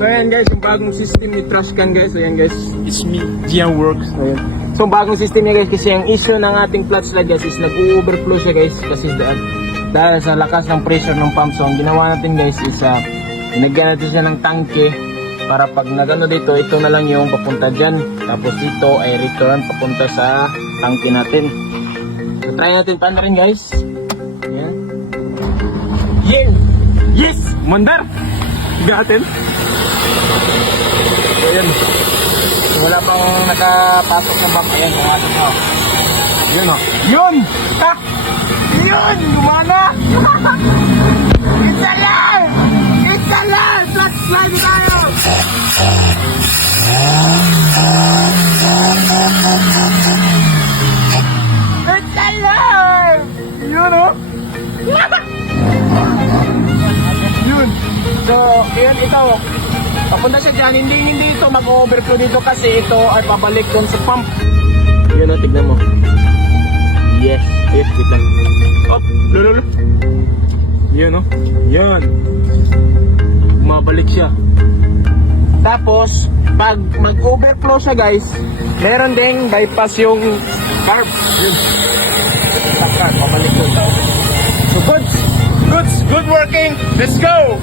So ayan guys, yung bagong system ni trash can guys. Ayan guys, it's me, Gian Works. Ayan. So bagong system niya guys, kasi ang issue ng ating clutch slide guys is nag-overflow siya guys. Kasi dahil sa lakas ng pressure ng pump. So ang ginawa natin guys is nagyan natin siya ng tangke. Para pag nagano dito, ito na lang yung papunta dyan. Tapos ito ay return papunta sa tangke natin. So try natin paano rin guys. Ayan. Yeah! Yes! Mandar! Gatin. So yun. So, wala pang nakapasok na bump. Ayan, yung ating o. Yun o. Yun! Ha! Yun! Gumana! Isa lang! Isa lang! Flat slide tayo! Isa lang! Yun o! Yun. So, yun ito. Papunta siya dyan. Hindi ito mag-overflow dito kasi ito ay pabalik doon sa pump. Yun o, tignan mo. Yes. Yes, kita. Op, lulul. Yun o. Yun. Bumabalik siya. Tapos, pag mag-overflow siya guys, meron ding bypass yung carb. Yun. Pabalik doon. So, good working. Let's go!